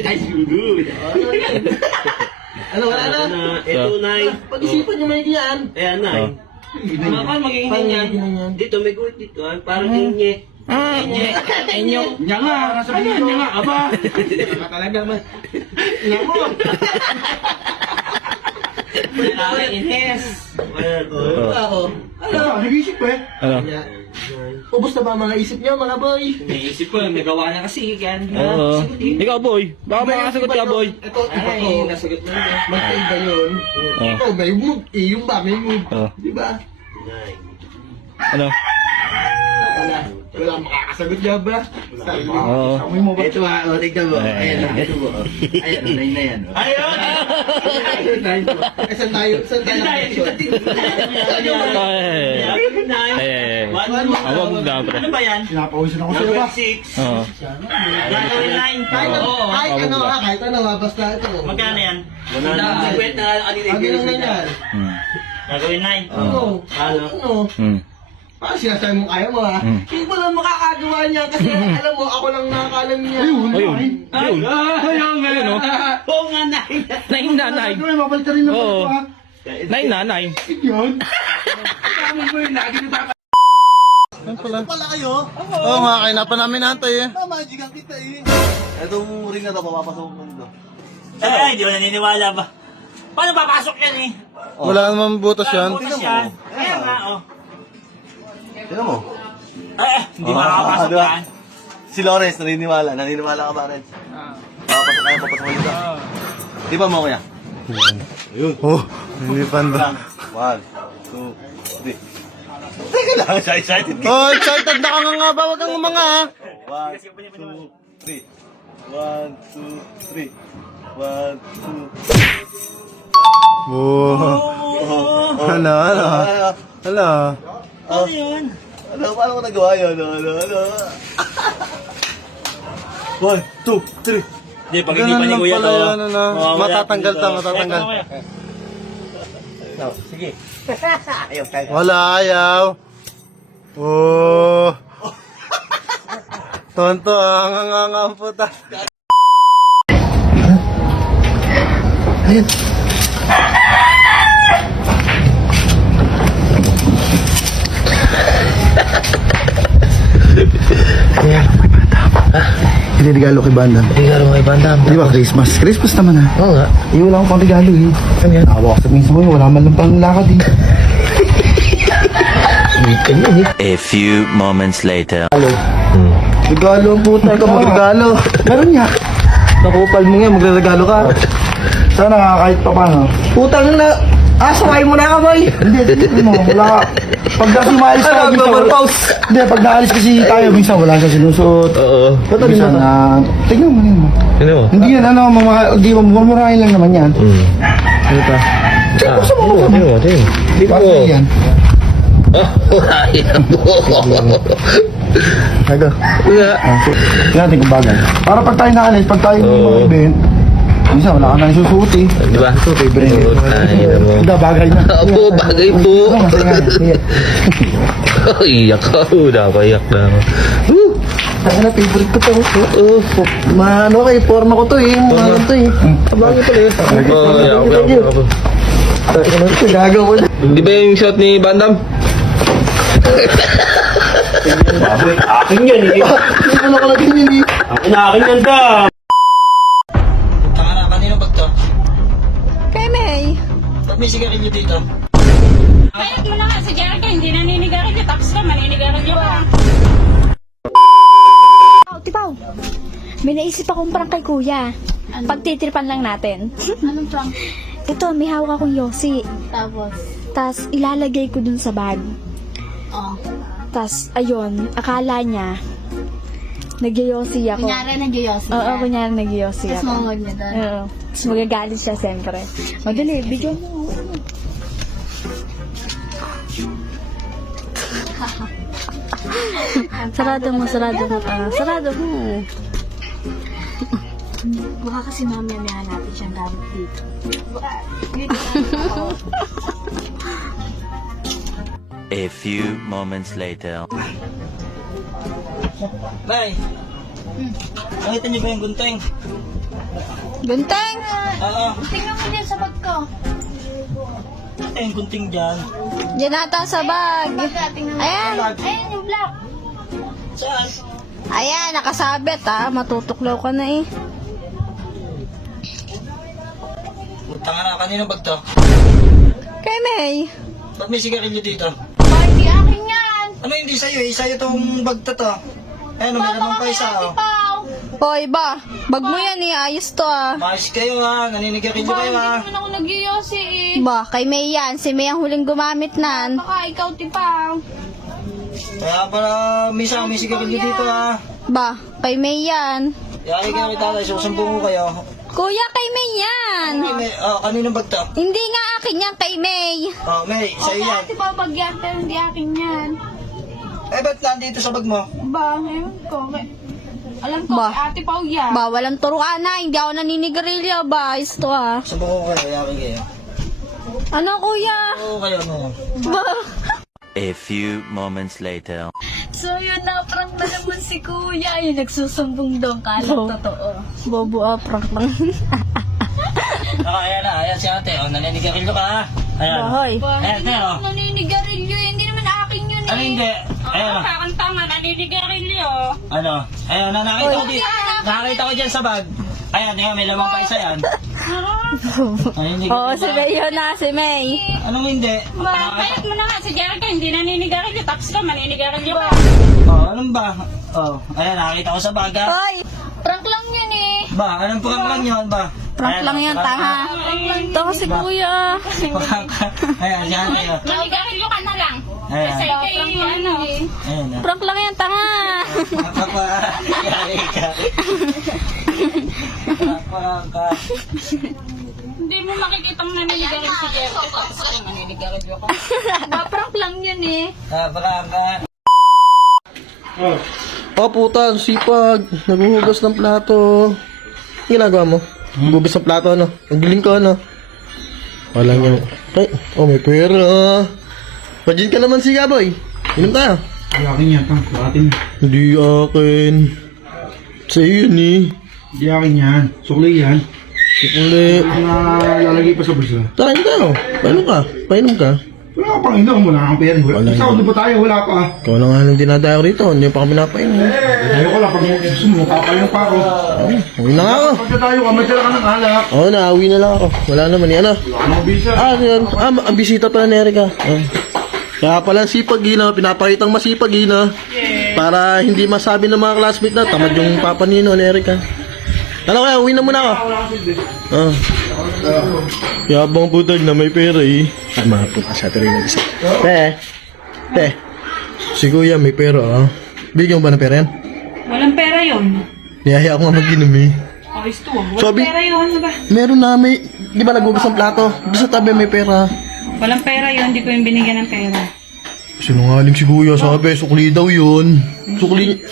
Ay, good. Ano, wala na? Ito, Nay. Pag-isipan nyo may diyan. Ayan, Nay. Paano magiging ganyan? Dito, may guhit dito. Parang inye. Enyo. Nya nga. Ano? Nya nga. Aba. Talaga man. Nya mo. Ines. Ako. Ano? Nag-isip ko eh. Ano? Ubus na ba ang mga isip nyo, mga boy? Naisip ko, nagawa na kasi. Kaya Oo. Ikaw, boy. Baka makakasagot ka, boy. Ito, iba Ay, ko. nasagot na yun. Magkaiba yun. Oh. Ito, may mood. Yung ba, may mood. Oh. Di ba? Ano? Wala makakasagot niya ba? Oo. Sabi mo ba? Ito ha, o, tignan mo. Ayan na, ito mo. Ayan, nine na yan. Ayun! Eh, saan tayo? Saan tayo? Awag na, pre. Ano ba yan? Pinapawisan ako sa'yo Number ba? 6. Oo. Gagawin 9. Kahit ano, Oo. kahit ano ha, basta ito. Magkano yan? 150 na kanina. Sabi lang na yan. Gagawin 9. Ano? Ano? Ano? Hmm. Parang sinasabi mong kaya mo ha. Hindi mo lang makakagawa niya kasi alam mo, ako lang nakakalam niya. Ayun. Ayun. Ayun, Ayun, oh. Oo nga, 9. Nine na, nine. Ano, mabalik ka rin naman Oo. ito ha. Nine na, nine. Yun. Tama mo yun, lagi na Ano pala kayo? Oo nga, kainapan namin natay eh. Mamajigan kita eh. Itong ring na to, papapasok ko nito. Ay, di ba naniniwala ba? Paano papasok yan eh? Wala naman butas yan. Butas yan. Kaya nga, oh. Tignan mo. Hindi makakapasok diba? yan. Si Lawrence, naniniwala. Naniniwala ka ba, Lawrence? Papasok kayo, papasok kayo dito. Di ba mo kaya? Ayun. Oh, hindi panda. 1, 2, 3. Teka lang, excited ka. Oh, excited na ka nga ba? Huwag kang umanga ha. 1, 2, 3. 1, 2, 3. 1, 2, 3. Oh. Ano? Ano yun? Ano, paano ko nagawa yun? Ano? 1, 2, 3. Hindi, pag hindi pa ni Kuya to, Matatanggal ta, matatanggal. Sige. Wala, ayaw. Oh. Tonto, ang puta. Hindi regalo kay Bandam. Regalo mo kay Bandam. Di ba Christmas? Christmas naman ha. Oo nga. Yung wala akong pang regalo eh. Ano yan? Tawa ko sa minsan ko, wala man lang pang lakad eh. A few moments later. Regalo ang puta, ikaw magregalo. Meron niya. Nakupal mo nga, magre-regalo ka. Sana kahit pa paano. Putang na. Sumay mo na ka, boy. Hindi mo, wala. Pag nasumalis ka, hindi, pag naalis kasi tayo, minsan wala siya sinusuot. Oo. Ba't minsan na, tignan mo, tignan mo. Ano mo? Hindi yan, ano, hindi mo, mamurahin lang naman yan. Ano pa? Sa mga ka ba? Dito Bakit mo. yan? Ayan po. Naga. Tingnan natin kung bagay. Para pag tayo naalis, pag tayo mga event, minsan wala ka na susuot eh. Di ba? Ito, favorite. Ay, ano mo. Hindi, bagay na. Opo, bagay po. Ano, masaya nga. Sige. Iyak ka. Nakaiyak na ako. Taka na, favorite ko to. Ano kay, forma ko to eh. Mga to eh. Bagay pala yun. Ako. Gagawa na. Di ba yung shot ni Bandam? Akin yan eh. Ano ka lang yun eh. Akin yan da. Kanino bag to? Kay May. Ba't may sigarin nyo dito? Kaya mo na nga si Jerica, hindi naninigaran niya. Tapos ka, maninigaran niya pa. Tipaw, may naisip akong prank kay Kuya. Pagtitripan lang natin. Anong prank? Ito, may hawak akong yosi. Tapos, Tapos ilalagay ko dun sa bag. oh. Tapos, ayun, akala niya, nagyoyosi ako. Kunyari nag-yoyosi Oo, kunyari nagyoyosi Tapos ako. mamamag niya doon. Oo. Tapos magagalit siya, siyempre. Madali, bigyan mo. Sarado mo, sarado mo. Sarado mo. Baka kasi mamaya may hanapin siyang gamit dito. Baka, dito. A few moments later. Nay, Nakita niyo ba yung gunting? Gunteng! Oo. Tingnan mo din sa bag ko. Nakita yung gunting dyan. Yan ata sa bag. Tingnan mo. Ayan. Ayan yung black. Saan? Ayan, nakasabit matutuklaw ka na eh. Puta nga na, kanino bag to? Kay May. Ba't may sigarilyo dito? Ba, hindi akin yan. Ano hindi sa'yo eh? Sa'yo tong bag to to. Ayun, may lamang pa isa oh. Pao. Hoy ba, bag mo yan eh, ayos to Maayos kayo ha, naninigarilyo Ba, kayo hindi ha. naman ako nag-iyosi eh. Ba, kay May yan, si May ang huling gumamit nan. Baka ikaw, Tipaw. Kaya para misa may sigarilyo dito ha. Ba, kay May yan. Yari kayo tatay, susumbong ko kayo. Kuya, kay May yan. Kaninong bag to? Hindi nga akin yan, kay May. Oh, May, sa'yo yan. Ate pa bag yan, pero hindi akin yan. Eh, ba't nandito sa bag mo? Ba, ewan ko. Alam ko, Ba? kay Ate Pao yan. Ba, walang turuan hindi ako naninigarilyo ba, ayos to Sumbong ko kayo, yari kayo. Ano kuya? Oo kayo, ano. Ba? A few moments later. So yun na, prank na naman si kuya. Yung nagsusumbong doon, kalang totoo. Bobo prank lang. Ayan na, ayan si ate, oh, naninigarilyo ka ha. Ayan. Bahoy. Ba, Ayan, hindi pero. naman naninigarilyo eh. Hindi naman akin yun eh. Ano hindi? Ayan o. Kakanta nga, naninigarilyo. Ano? Ayan na, nakita ko dito. Nakita ko dyan sa bag. Ayan, may lamang pa isa yan. Naninigarilyo Oo, si ka. May yun si May. Anong hindi? Ba, payat mo na nga si Jerica, hindi naninigarilyo. Tapos ka, maninigarilyo ka. Oh, anong ba? Oh, ayan, nakita ko sa bag ha. Hoy, Prank lang yun eh. Ba, anong prank lang yun ba? prank lang yan, tanga. Ito si kuya. Ayan, si ate oh. Manigarilyo ka na lang. Ayan. Kasi kay ano. Ayan na. Prank lang yan, tanga. Papa, yari ka. Papa, Hindi mo makikitang naninigarilyo si Jerica. Tapos ka, naninigarilyo ka. Ba, prank lang yun eh. Papa. Oh, puta, sipag. Naghuhugas ng plato. Ginagawa mo? Hugas ng plato, ano? Ang galing ko, ano? Wala niya. Ay, oh, may pera. Pajin ka naman si Gaboy. Inom tayo. Hindi akin yan, tang. Atin. Hindi akin. Sa'yo yun eh. Hindi akin yan. Sukli yan. Uli. Lalagay pa sa bulsa. Tara, tayo. Painom ka. Painom ka. Wala ka pang inom. Wala kang pera. Wala Isa, yun. di ba tayo? Wala pa. Ikaw na nga nang dinadayo rito. Hindi pa kami napainom. Tayo ko lang. Pag gusto mo, papayang pa ako. Uwi na nga ako. Pagka tayo ka, may tira ka ng alak. Oo, nauwi na lang ako. Wala naman yan, ano? Wala nang bisa. Yun. Ang bisita pala ni Erika. Kaya pala sipag Gina, pinapakitang masipag Gina. Para hindi masabi ng mga classmate na tamad yung papa ni Erika. Ano kaya, uwi na muna ako. Yabang putag na may pera eh. Ay, mapunta sa tuloy na isa. Te. Si kuya may pera Bigyan mo ba ng pera yan? Walang pera yun. Niyaya ako nga mag-inom eh. Ayos to. Walang Sabi, pera yun. Ano ba? meron na may, di ba nagugas ang plato? Doon sa tabi may pera. Walang pera yun. Hindi ko yung binigyan ng pera. Sinungaling si kuya, sabi, sukli daw yun. Sukli,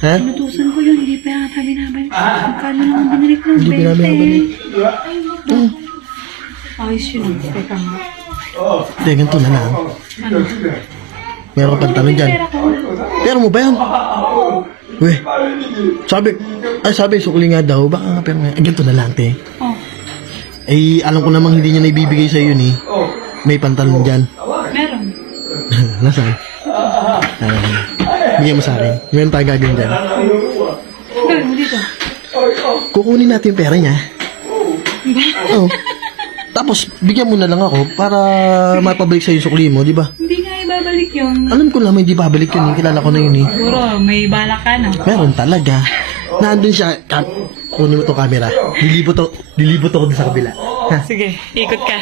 ha? Natusan ko yun. Hindi pa yata binabalik. Magkano naman binalik ng Hindi pinabalik. Ayos yun. Teka nga. Hindi, ganito na lang. Meron ka pang tanong dyan. Pera mo ba yan? Uy, sabi, sukli nga daw. Baka nga pera nga. Ganito na lang, te. Oh. Eh, alam ko namang hindi niya naibibigay sa yun eh. May pantalon dyan. Meron. Nasaan? Bigyan mo sa akin. Meron tayo gagawin dyan. Gawin mo dito. Kukunin natin yung pera niya. Oo. Tapos, bigyan mo na lang ako para mapabalik sa'yo yung sukli mo, di ba? Hindi nga ibabalik yun. Alam ko naman, hindi babalik yun. Kilala ko na yun eh. Siguro, may balak ka na. Meron talaga. Nandun siya. Kunin mo to camera. Dilibot ako dun sa kabila. Ha? Sige, ikot ka.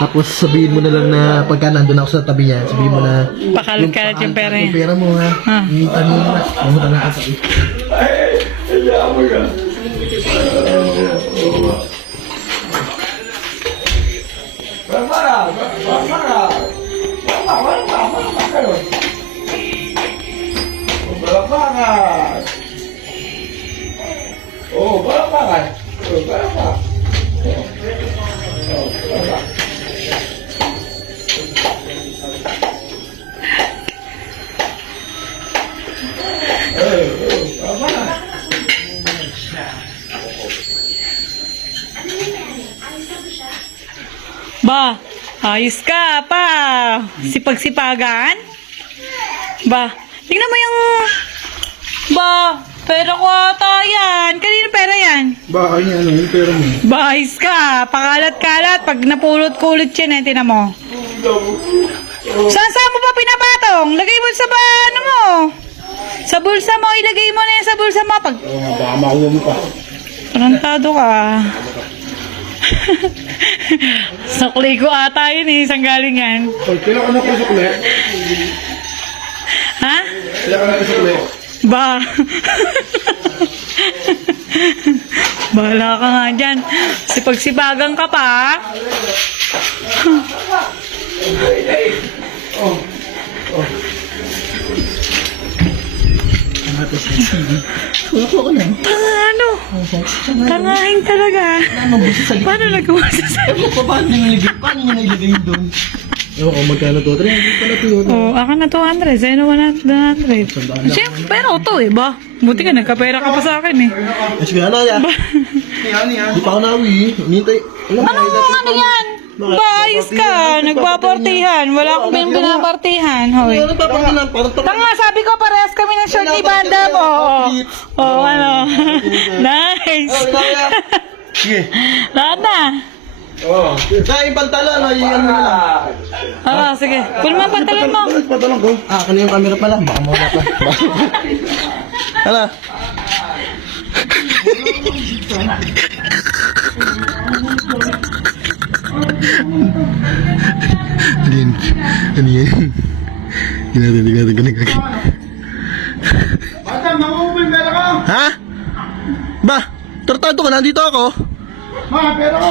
Tapos sabihin mo na lang na pagka nandun ako sa tabi niya, sabihin mo na Pakalat yung pera yung niya. pera mo ha. Iitan mo na. Mamunta na ako sa Ba, ayos ka pa. Sipag-sipagan? Ba, tingnan mo yung... Ba, pera ko ata yan. Kanino pera yan? Ba, ano yung pera mo? Ba, ayos ka. Pakalat-kalat. Pag napulot-kulot yan, tingnan mo. Saan mo pa pinapatong? Lagay mo sa ano mo. Sa bulsa mo, ilagay mo na yan sa bulsa mo. Pag... Baka makuha mo pa. Tarantado ka. Sukli ko ata yun eh, isang galingan. Kailan ka na kusukli? Ha? Kailan ka na kusukli? Ba? Bahala ka nga dyan. Sipagsipagan ka pa. Tangano. Tangahin talaga. Paano nagawa sa sabi? Paano nyo nilagay doon? Ewan ko, magkano to? 300 pala to yun. Oh, ako na 200. Sa'yo naman na 200. Siyempre, pero to eh, ba? Buti ka, nagkapera ka pa sa akin eh. Sige, ano yan? Di pa ako nawi. Hinintay. Ano yan? Ba, ayos ka. Nagpapartihan. Wala akong binapartihan. Hoy. Ano pa pang ilan? Parang Tanga, sabi ko parehas kami ng short ni Banda mo. Oo, ano. Nice. Sige. Lahat na. Oo. Sa yung pantalon, yung ano na lang. Sige. Pull mo ang pantalon mo. Pantalon ko. Ah, kanina yung camera pala. Baka mawala pa. Hala. Ano yan? Ano yan? Ginatan ka nagkaki. Bata, makuha yung pera ko! Ha? Ba? Tratado ka, nandito ako. Ma, pera ko!